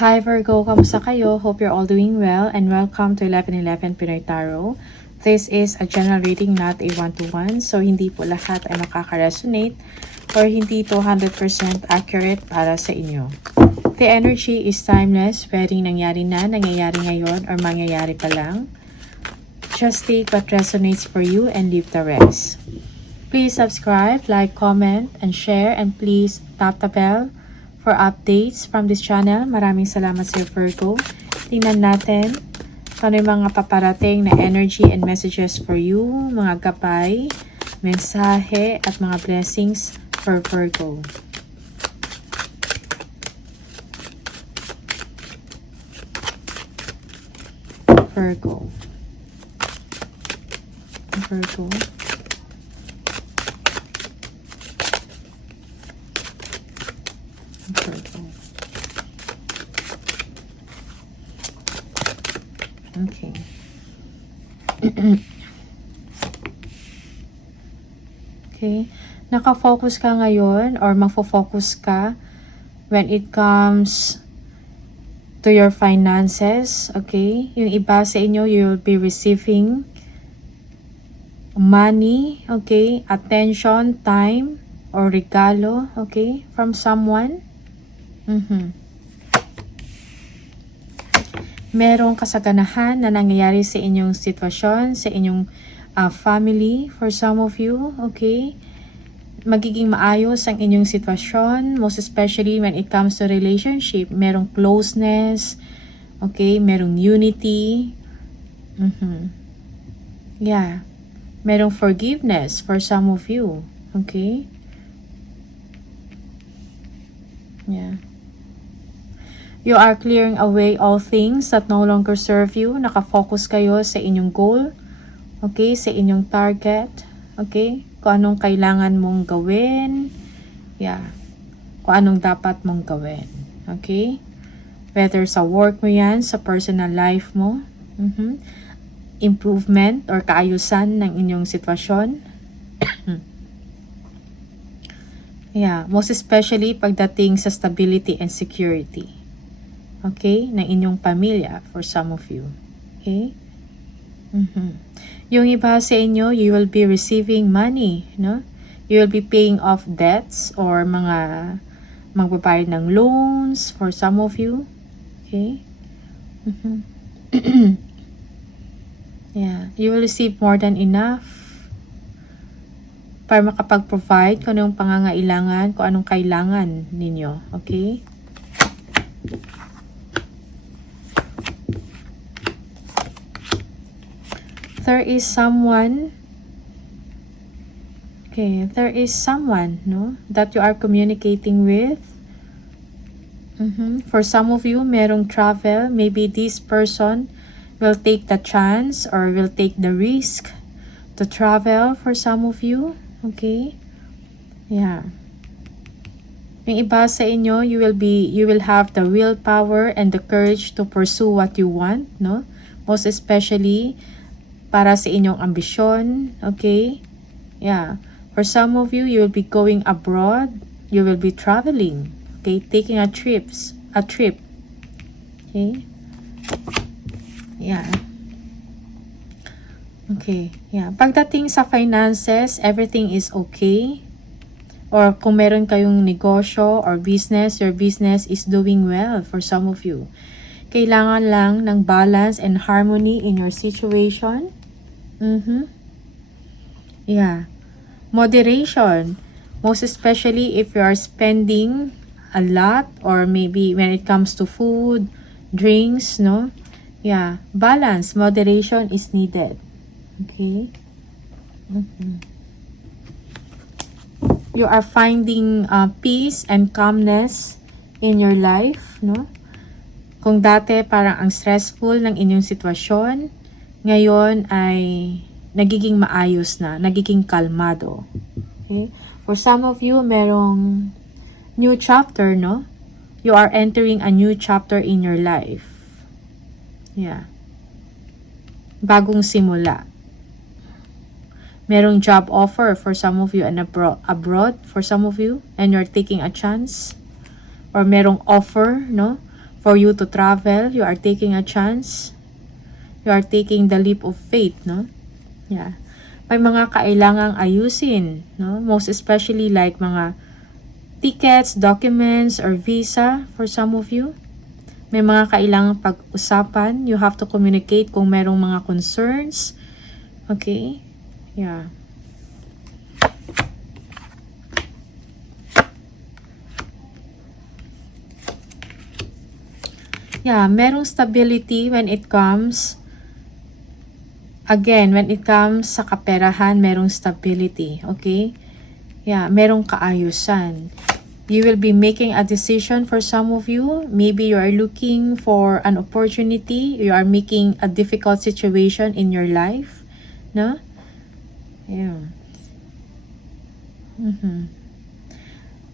Hi Virgo, kamusta kayo? Hope you're all doing well and welcome to 1111 Pinoy Tarot. This is a general reading, not a one-to-one. So hindi po lahat ay makaka-resonate or hindi to 100% accurate para sa inyo. The energy is timeless, pwedeng nangyari na, nangyayari ngayon, or mangyayari pa lang. Just take what resonates for you and leave the rest. Please subscribe, like, comment, and share, and please tap the bell for updates from this channel. Maraming salamat sa Virgo. Tingnan natin ano yung mga paparating na energy and messages for you, mga gabay, mensahe, at mga blessings for Virgo. Virgo. Virgo. Virgo. Okay. Okay. Naka-focus ka ngayon or magfo-focus ka when it comes to your finances. Okay? Yung iba sa inyo, you'll be receiving money, okay? Attention, time, or regalo, okay? From someone. Merong kasaganahan na nangyayari sa inyong sitwasyon, sa inyong family, for some of you, okay? Magiging maayos ang inyong sitwasyon, most especially when it comes to relationship. Merong closeness, okay? Merong unity. Yeah. Merong forgiveness for some of you, okay? Yeah. You are clearing away all things that no longer serve you. Nakafocus kayo sa inyong goal. Okay? Sa inyong target. Okay? Kung anong kailangan mong gawin. Yeah. Kung anong dapat mong gawin. Okay? Whether sa work mo yan, sa personal life mo. Improvement or kaayusan ng inyong sitwasyon. Yeah. Most especially pagdating sa stability and security. Okay, ng inyong pamilya for some of you. Okay? Yung iba sa inyo, you will be receiving money, no? You will be paying off debts or mga magbabayad ng loans for some of you. Okay? Yeah, you will receive more than enough para makapag-provide kung anong pangangailangan, kung anong kailangan ninyo. Okay? There is someone, no, that you are communicating with. For some of you, merong travel. Maybe this person will take the chance or will take the risk to travel for some of you. Okay? Yeah. Yung iba sa inyo, you will have the willpower and the courage to pursue what you want, no? Most especially para sa inyong ambisyon, okay? Yeah. For some of you, you will be going abroad. You will be traveling, okay? Taking a trip. Okay? Yeah. Okay. Yeah. Pagdating sa finances, everything is okay. Or kung meron kayong negosyo or business, your business is doing well for some of you. Kailangan lang ng balance and harmony in your situation. Yeah. Moderation. Most especially if you are spending a lot or maybe when it comes to food, drinks, no? Yeah. Balance, moderation is needed. Okay? You are finding peace and calmness in your life, no? Kung dati parang ang stressful ng inyong sitwasyon, ngayon ay nagiging maayos na, nagiging kalmado. Okay? For some of you, merong new chapter, no? You are entering a new chapter in your life. Yeah. Bagong simula. Merong job offer for some of you and abroad for some of you, and you're taking a chance. Or merong offer, no? for you to travel. You are taking a chance. You are taking the leap of faith, no? Yeah. May mga kailangang ayusin, no? Most especially like mga tickets, documents, or visa for some of you. May mga kailangang pag-usapan. You have to communicate kung merong mga concerns. Okay? Yeah. Yeah, merong stability when it comes. Again, when it comes sa kaperahan, merong stability. Okay? Yeah, merong kaayusan. You will be making a decision for some of you. Maybe you are looking for an opportunity. You are making a difficult situation in your life. No? Yeah.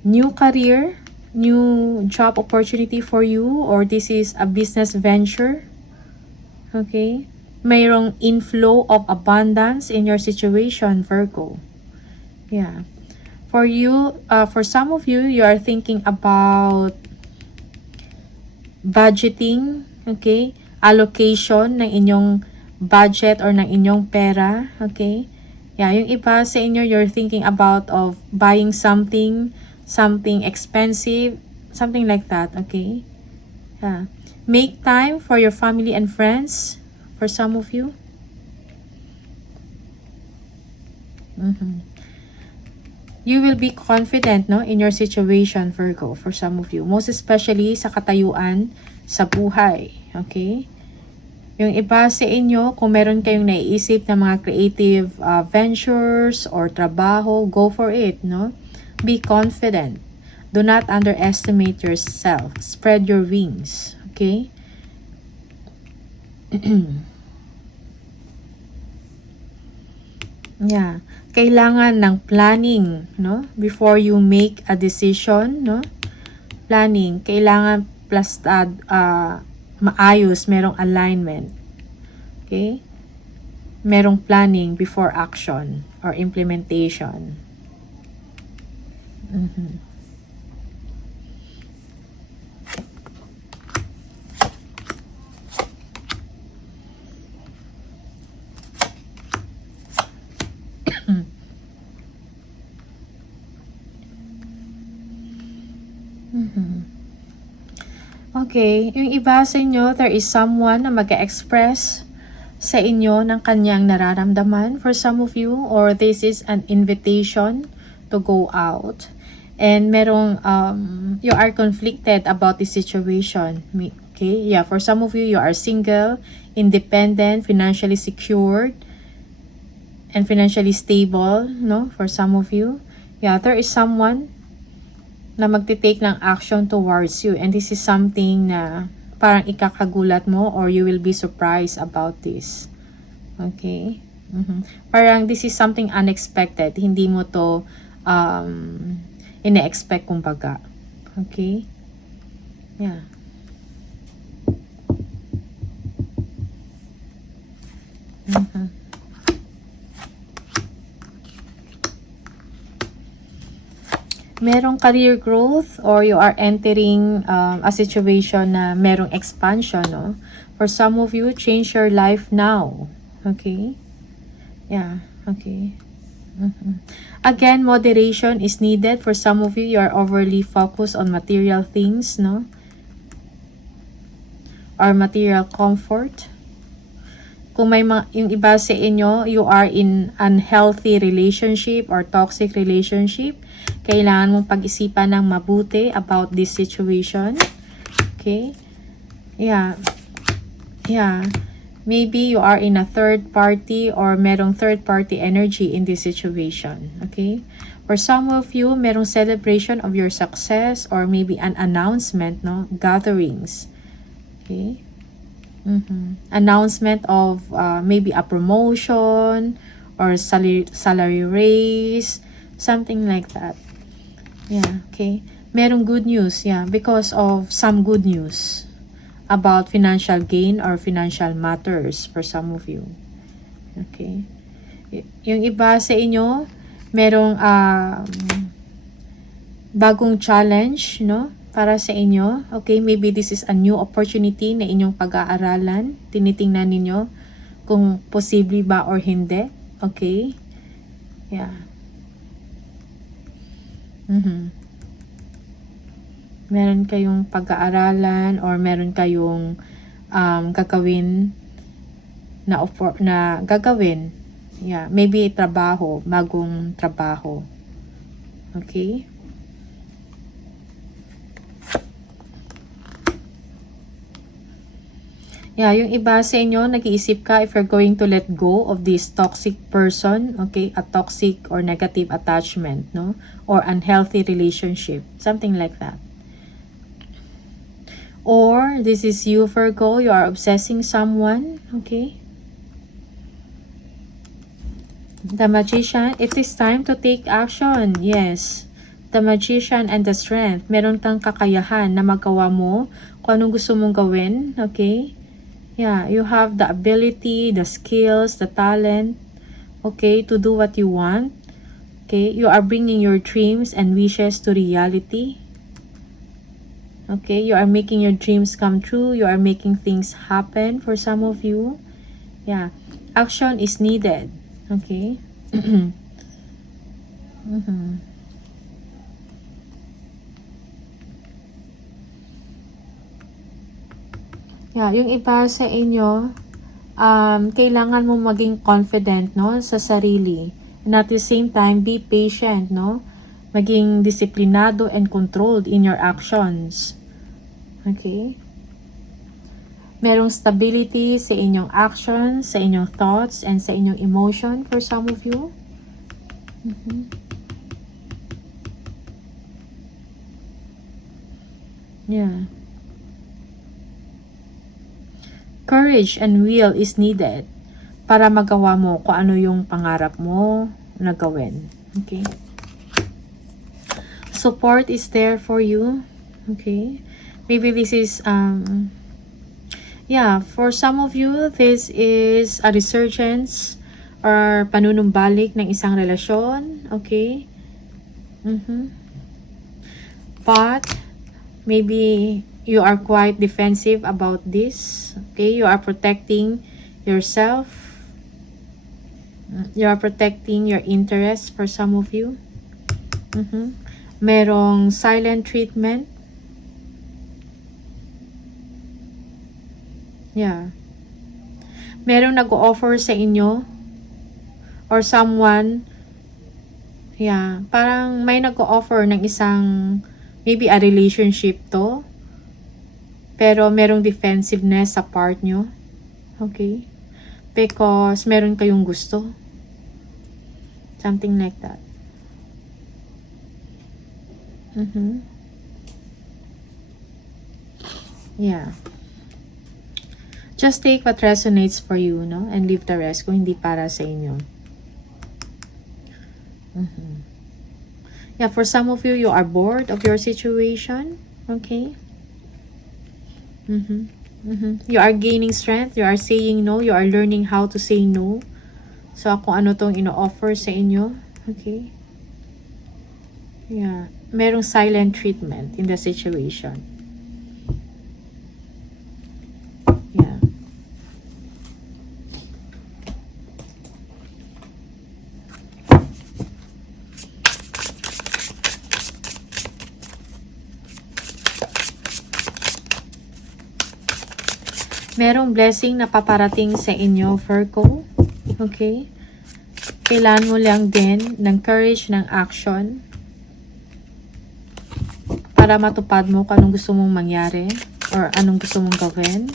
New career, new job opportunity for you, or this is a business venture. Okay? Mayroong inflow of abundance in your situation, Virgo. Yeah. For you, for some of you, you are thinking about budgeting, okay? Allocation ng inyong budget or ng inyong pera, okay? Yeah, yung iba sa inyo, you're thinking about of buying something expensive, something like that, okay? Yeah. Make time for your family and friends for some of you. You will be confident, no, in your situation, Virgo, for some of you. Most especially sa katayuan sa buhay. Okay? Yung iba sa inyo, kung meron kayong naiisip na mga creative ventures or trabaho, go for it, no? Be confident. Do not underestimate yourself. Spread your wings. Okay? Yeah. Kailangan ng planning, no? Before you make a decision, no? Planning. Kailangan maayos, merong alignment. Okay? Merong planning before action or implementation. Okay, yung iba sa inyo, there is someone na mag-express sa inyo ng kanyang nararamdaman for some of you, or this is an invitation to go out. And merong, you are conflicted about the situation. Okay, yeah, for some of you, you are single, independent, financially secured, and financially stable, no? For some of you, yeah, there is someone na magte-take ng action towards you, and this is something na parang ikakagulat mo, or you will be surprised about this. Okay? Parang this is something unexpected. Hindi mo to ina-expect kumbaga. Okay? Yeah. Merong career growth, or you are entering a situation na merong expansion, no? For some of you, change your life now. Okay? Yeah. Okay. Again, moderation is needed. For some of you, you are overly focused on material things, no? Or material comfort. Kung may yung iba sa inyo, you are in unhealthy relationship or toxic relationship, kailangan mong pag-isipan ng mabuti about this situation. Okay? Yeah. Yeah. Maybe you are in a third party, or merong third party energy in this situation. Okay? For some of you, merong celebration of your success, or maybe an announcement, no? Gatherings. Okay? Announcement of maybe a promotion or salary raise, something like that. Yeah, okay. Merong good news, yeah, because of some good news about financial gain or financial matters for some of you. Okay. Yung iba sa inyo, merong bagong challenge, no? para sa inyo. Okay, maybe this is a new opportunity na inyong pag-aaralan. Tinitingnan ninyo kung posible ba or hindi. Okay? Yeah. Meron kayong pag-aaralan or meron kayong gagawin na gagawin. Yeah, maybe trabaho, bagong trabaho. Okay? Yeah, yung iba sa inyo, nag-iisip ka if you're going to let go of this toxic person, okay? A toxic or negative attachment, no? Or unhealthy relationship, something like that. Or, this is you, Virgo, you are obsessing someone, okay? The Magician, it is time to take action, yes. The Magician and the Strength, meron kang kakayahan na magawa mo kung anong gusto mong gawin, okay? Yeah, you have the ability, the skills, the talent, okay, to do what you want. Okay, you are bringing your dreams and wishes to reality. Okay, you are making your dreams come true. You are making things happen for some of you. Yeah, action is needed. Okay. Yeah, yung iba sa inyo, kailangan mo maging confident, no, sa sarili. And at the same time, be patient, no? Maging disiplinado and controlled in your actions. Okay? Merong stability sa inyong actions, sa inyong thoughts, and sa inyong emotion for some of you. Yeah. Courage and will is needed para magawa mo kung ano yung pangarap mo na gawin. Okay? Support is there for you. Okay? Maybe this is, yeah, for some of you, this is a resurgence or panunumbalik ng isang relasyon. Okay? But, maybe you are quite defensive about this. Okay, you are protecting yourself. You are protecting your interests for some of you. Merong silent treatment. Yeah. Merong nag-o-offer sa inyo or someone, yeah, parang may nag-o-offer ng isang, maybe a relationship to, pero merong defensiveness sa part nyo. Okay? Because meron kayong gusto. Something like that. Yeah. Just take what resonates for you, no? And leave the rest kung hindi para sa inyo. Yeah, for some of you, you are bored of your situation. Okay? You are gaining strength. You are saying no. You are learning how to say no. So, kung ano tong ino-offer sa inyo. Okay? Yeah. Merong silent treatment in the situation. Yeah. Merong blessing na paparating sa inyo, Virgo. Okay? Kailangan mo lang din ng courage, ng action para matupad mo kung anong gusto mong mangyari or anong gusto mong gawin.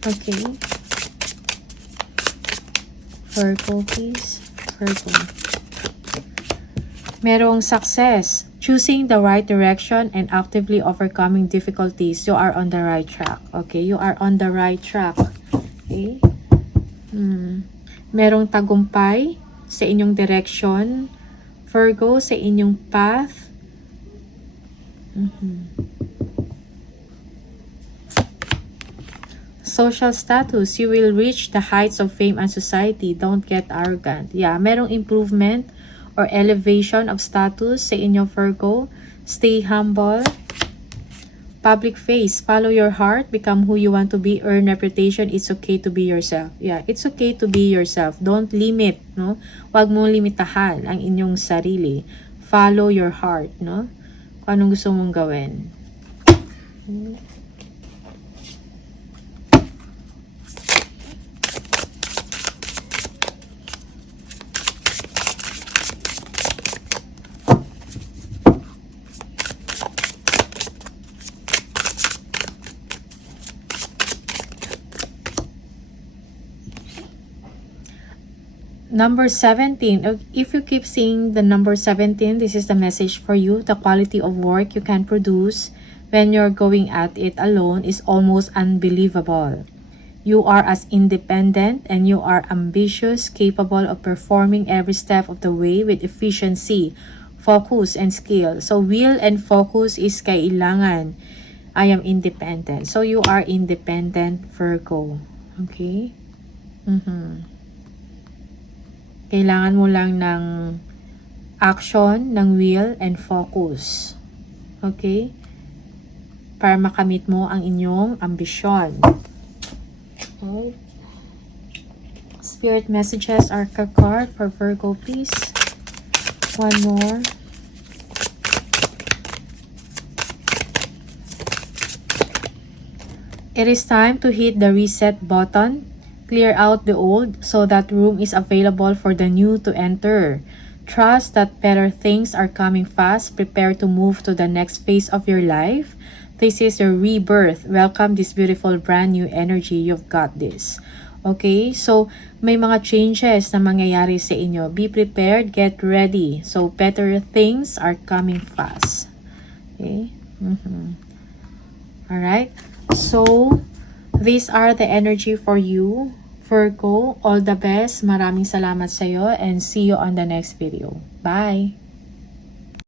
Okay? Virgo, please. Virgo. Merong success. Choosing the right direction and actively overcoming difficulties. You are on the right track. Okay? You are on the right track. Okay? Merong tagumpay sa inyong direction. Virgo, sa inyong path. Social status. You will reach the heights of fame and society. Don't get arrogant. Yeah, merong improvement or elevation of status sa inyong Virgo. Stay humble. public face. Follow your heart. Become who you want to be. Earn reputation. It's okay to be yourself. Yeah, it's okay to be yourself. Don't limit, no? Huwag mong limitahan ang inyong sarili. Follow your heart, no? Kung anong gusto mong gawin. Number 17. If you keep seeing the number 17, this is the message for you. The quality of work you can produce when you're going at it alone is almost unbelievable. You are as independent and you are ambitious, capable of performing every step of the way with efficiency, focus, and skill. So, will and focus is kailangan. I am independent. So, you are independent, Virgo. Okay? Kailangan mo lang ng action, ng will, and focus. Okay? Para makamit mo ang inyong ambisyon. Okay. Spirit messages are a card for Virgo, please. One more. It is time to hit the reset button. Clear out the old so that room is available for the new to enter. Trust that better things are coming fast. Prepare to move to the next phase of your life. This is your rebirth. Welcome this beautiful brand new energy. You've got this. Okay? So, may mga changes na mangyayari sa inyo. Be prepared. Get ready. So, better things are coming fast. Okay? Alright? So, these are the energy for you, Virgo. All the best. Maraming salamat sa iyo and see you on the next video. Bye!